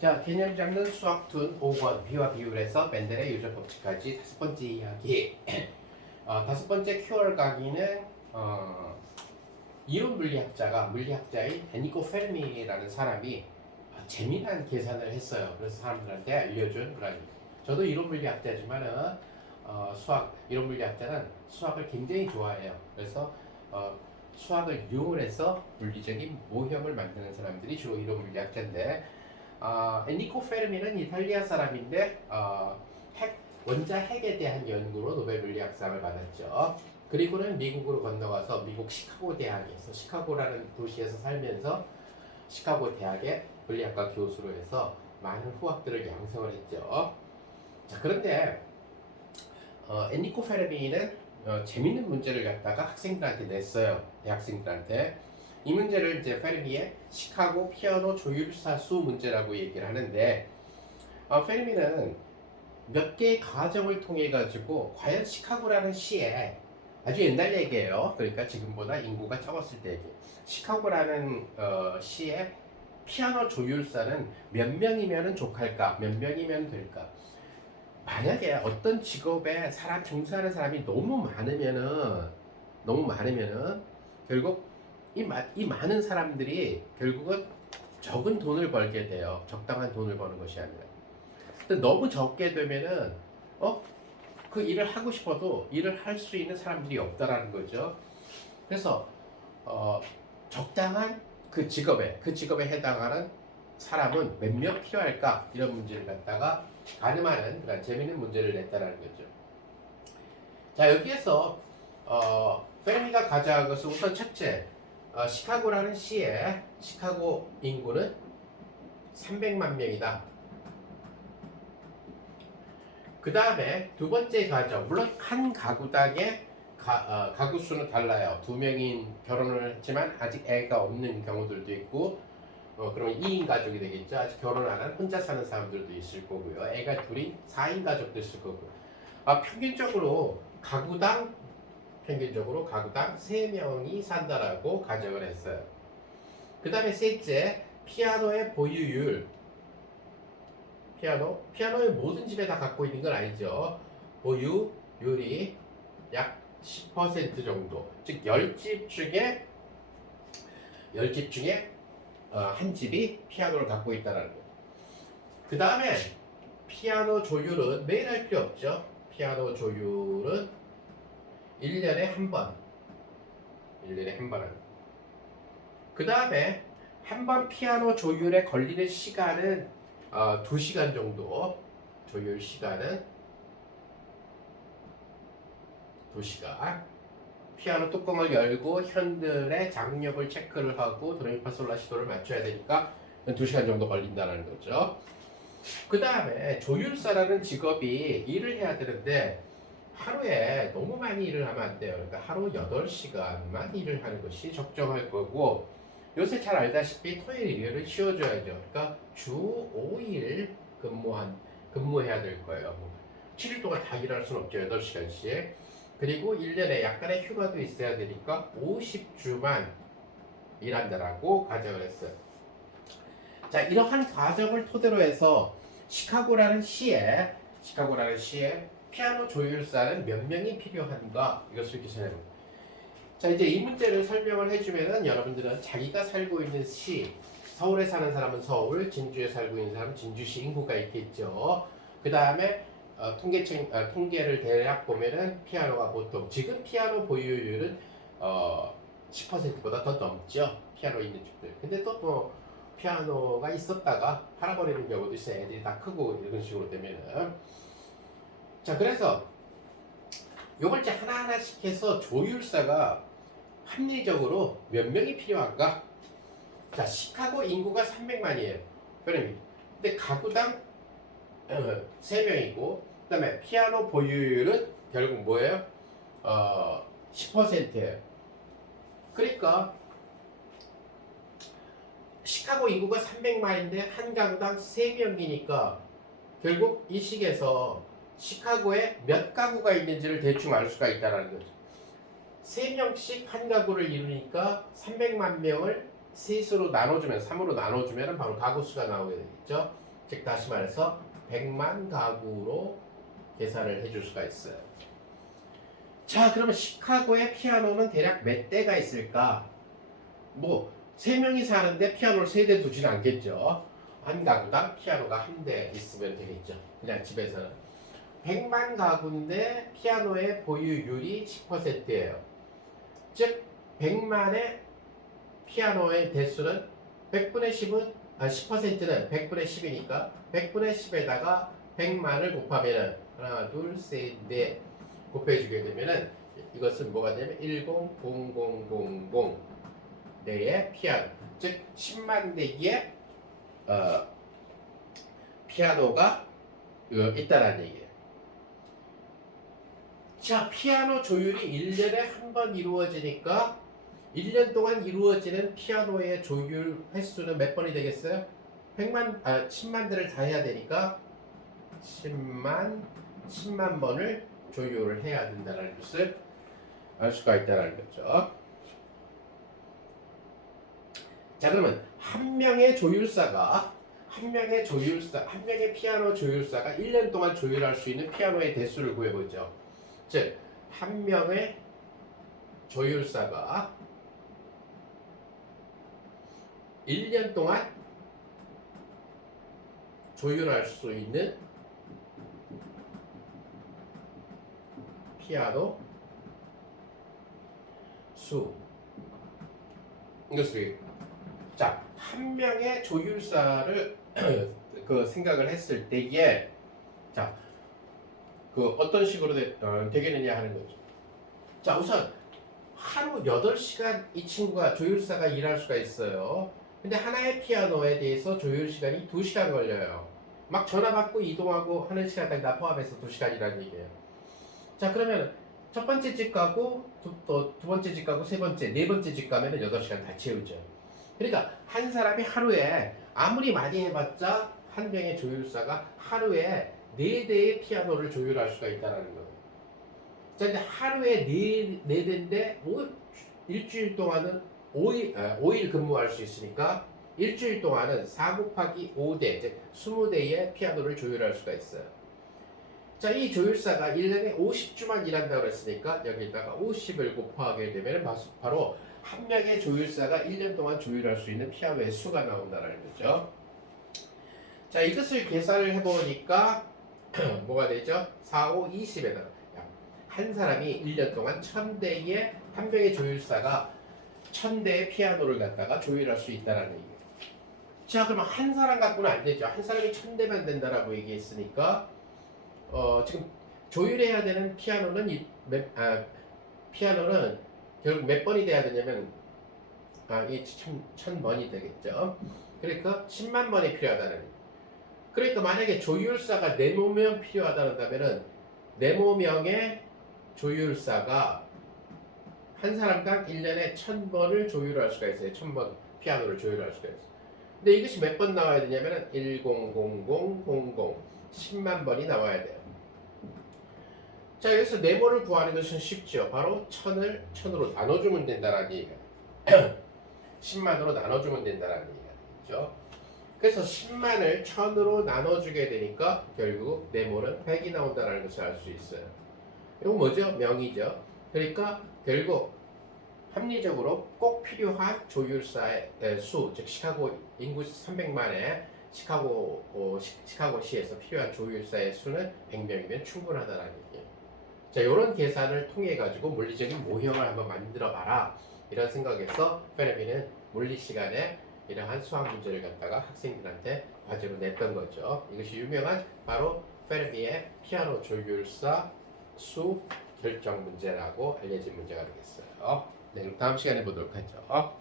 자, 개념 잡는 수학툰 5권 비와 비율에서 멘델의 유전 법칙까지 다섯 번째 이야기. 다섯 번째 QR 강의는 이론 물리학자인 에니코 페르미라는 사람이 재미난 계산을 했어요. 그래서 사람들한테 알려준 그런. 저도 이론 물리학자지만은 이론 물리학자는 수학을 굉장히 좋아해요. 그래서 수학을 이용을 해서 물리적인 모형을 만드는 사람들이 주로 이론 물리학자인데, 엔리코 페르미는 이탈리아 사람인데 원자 핵에 대한 연구로 노벨 물리학상을 받았죠. 그리고는 미국으로 건너가서 미국 시카고 대학에서, 시카고라는 도시에서 살면서 시카고 대학의 물리학과 교수로 해서 많은 후학들을 양성을 했죠. 자, 그런데 엔리코 페르미는 재밌는 문제를 갖다가 학생들한테 냈어요. 대학생들한테. 이 문제를 이제 페르미의 시카고 피아노 조율사수 문제라고 얘기를 하는데, 페르미는 몇 개의 과정을 통해 가지고 과연 시카고라는 시에, 아주 옛날 얘기예요. 그러니까 지금보다 인구가 적었을 때 얘기. 시카고라는 시에 피아노 조율사는 몇 명이면 족할까? 몇 명이면 될까? 만약에 어떤 직업에 종사하는 사람이 너무 많으면은 결국 이 많은 사람들이 결국은 적은 돈을 벌게 돼요. 적당한 돈을 버는 것이 아니라. 근데 너무 적게 되면은 그 일을 하고 싶어도 일을 할 수 있는 사람들이 없다라는 거죠. 그래서 적당한 그 직업에 해당하는 사람은 몇 명 필요할까? 이런 문제를 갖다가 가늠하는 그런 재미있는 문제를 냈다라는 거죠. 자, 여기에서 페르미가 가져간 것은 우선 첫째, 시카고라는 시에 시카고 인구는 300만 명이다. 그 다음에 두 번째 가정, 물론 한 가구당의 가구 수는 달라요. 두 명인 결혼을 했지만 아직 애가 없는 경우들도 있고, 그러면 2인 가족이 되겠죠. 아직 결혼 안 한 혼자 사는 사람들도 있을 거고요. 애가 둘인 4인 가족도 있을 거고요. 평균적으로 가구당 3명이 산다라고 가정을 했어요. 그 다음에 셋째, 피아노의 보유율. 피아노의 모든 집에 다 갖고 있는 건 아니죠. 보유율이 약 10% 정도. 즉 10집 중에 한 집이 피아노를 갖고 있다는 거예요. 그 다음에 피아노 조율은 매일 할 필요 없죠. 피아노 조율은 1년에 한 번 합니다. 그 다음에 한 번 피아노 조율에 걸리는 시간은 2시간 정도. 조율 시간은 2시간. 피아노 뚜껑을 열고 현들의 장력을 체크를 하고 도레미파솔라시도를 맞춰야 되니까 2시간 정도 걸린다는 거죠. 그 다음에 조율사라는 직업이 일을 해야 되는데 하루에 너무 많이 일을 하면 안 돼요. 그러니까 하루 8시간만 일을 하는 것이 적정할 거고, 요새 잘 알다시피 토요일, 일요일은 쉬어줘야죠. 그러니까 주 5일 근무해야 될 거예요. 7일 동안 다 일할 수는 없죠. 8시간씩. 그리고 1년에 약간의 휴가도 있어야 되니까 50주만 일한다라고 가정을 했어요. 자, 이러한 가정을 토대로 해서 시카고라는 시에 피아노 조율사는 몇 명이 필요한가? 이것을 계산해봅니다. 자, 이제 이 문제를 설명을 해주면은 여러분들은 자기가 살고 있는 시, 서울에 사는 사람은 서울, 진주에 살고 있는 사람은 진주시 인구가 있겠죠. 그 다음에 통계를 대략 보면은 피아노가 보통 지금 피아노 보유율은 10%보다 더 넘죠. 피아노 있는 집들. 근데 또 피아노가 있었다가 팔아버리는 경우도 있어요. 애들이 다 크고 이런 식으로 되면은. 자, 그래서 요걸 이제 하나하나씩 해서 조율사가 합리적으로 몇 명이 필요한가? 자, 시카고 인구가 300만이에요. 근데 가구당 3명이고, 그 다음에 피아노 보유율은 결국 뭐예요? 10%예요. 그러니까 시카고 인구가 300만인데 한 가구당 3명이니까 결국 이 식에서 시카고에 몇 가구가 있는지를 대충 알 수가 있다는 거죠. 3명씩 한 가구를 이루니까 300만 명을 셋으로 나눠주면, 3으로 나눠주면 바로 가구 수가 나오게 되겠죠. 즉 다시 말해서 100만 가구로 계산을 해줄 수가 있어요. 자, 그러면 시카고의 피아노는 대략 몇 대가 있을까? 뭐 3명이 사는데 피아노를 3대 두진 않겠죠. 한 가구당 피아노가 한 대 있으면 되겠죠. 그냥 집에서는. 100만 가구인데 피아노의 보유율이 10%예요. 즉 100만의 피아노의 대수는 100분의 10은 10%는 100분의 10이니까 100분의 10에다가 100만을 곱하면은 하나, 둘, 셋, 넷 곱해주게 되면은 이것은 뭐가 되냐면 10,000,000 대의 피아노, 즉 10만 대의 피아노가 있다라는 얘기예요. 자, 피아노 조율이 1년에 한 번 이루어지니까 1년 동안 이루어지는 피아노의 조율 횟수는 몇 번이 되겠어요? 10만 대를 다 해야 되니까 10만 번을 조율을 해야 된다는 것을 알 수가 있다는 거죠. 자, 그러면 한 명의 피아노 조율사가 1년 동안 조율할 수 있는 피아노의 대수를 구해보죠. 즉, 한 명의 조율사가 1년 동안 조율할 수 있는 피아노 수. 이것을 자, 한 명의 조율사를 그 생각을 했을 때에 자, 그 어떤 식으로 되겠느냐 하는 거죠. 자, 우선 하루 8시간 이 친구가 조율사가 일할 수가 있어요. 근데 하나의 피아노에 대해서 조율 시간이 2시간 걸려요. 막 전화 받고 이동하고 하는 시간 다 포함해서 2시간이라는 얘기예요. 자, 그러면 첫 번째 집 가고 또 두 번째 집 가고 세 번째, 네 번째 집 가면은 8시간 다 채우죠. 그러니까 한 사람이 하루에 아무리 많이 해봤자 한 명의 조율사가 하루에 4대의 피아노를 조율할 수가 있다는 거예요. 자, 근데 하루에 4대인데 일주일 동안은 5일 근무할 수 있으니까 일주일 동안은 4 곱하기 5대, 즉 20대의 피아노를 조율할 수가 있어요. 자, 이 조율사가 1년에 50주만 일한다고 그랬으니까 여기다가 50을 곱하게 되면 바로 한 명의 조율사가 1년 동안 조율할 수 있는 피아노의 수가 나온다는 거죠. 자, 이것을 계산을 해보니까 뭐가 되죠? 4, 5, 20에다가 한 사람이 1년 동안 1000대의 한 명의 조율사가 1000대의 피아노를 갖다가 조율할 수 있다는 얘기예요. 자, 그러면 한 사람 갖고는 안 되죠. 한 사람이 1000대만 된다라고 얘기했으니까 지금 조율해야 되는 피아노는 결국 몇 번이 돼야 되냐면 이 1000번이 되겠죠. 그러니까 10만 번이 필요하다는 얘기예요. 그러니까 만약에 조율사가 4명 필요하다면은 4명의 조율사가 한 사람당 1년에 1000번을 조율할 수가 있어요. 1000번 피아노를 조율할 수가 있어요. 근데 이것이 몇 번 나와야 되냐면은 100000 10만 번이 나와야 돼요. 자, 여기서 네모를 구하는 것은 쉽죠. 바로 1000을 1000으로 나눠주면 된다는 얘기가 10만으로 나눠주면 된다는 얘기가 되겠죠. 그래서 10만을 1000으로 나눠주게 되니까 결국 네모는 100이 나온다는 것을 알 수 있어요. 이건 뭐죠? 명이죠. 그러니까 결국 합리적으로 꼭 필요한 조율사의 수, 즉 시카고 인구 300만의 시카고시에서 필요한 조율사의 수는 100명이면 충분하다는 얘기예요. 자, 이런 계산을 통해 가지고 물리적인 모형을 한번 만들어 봐라, 이런 생각에서 페르미는 물리 시간에 이러한 수학 문제를 갖다가 학생들한테 과제로 냈던 거죠. 이것이 유명한 바로 페르미의 피아노 조율사 수 결정 문제라고 알려진 문제가 되겠어요. 네, 그럼 다음 시간에 보도록 하죠.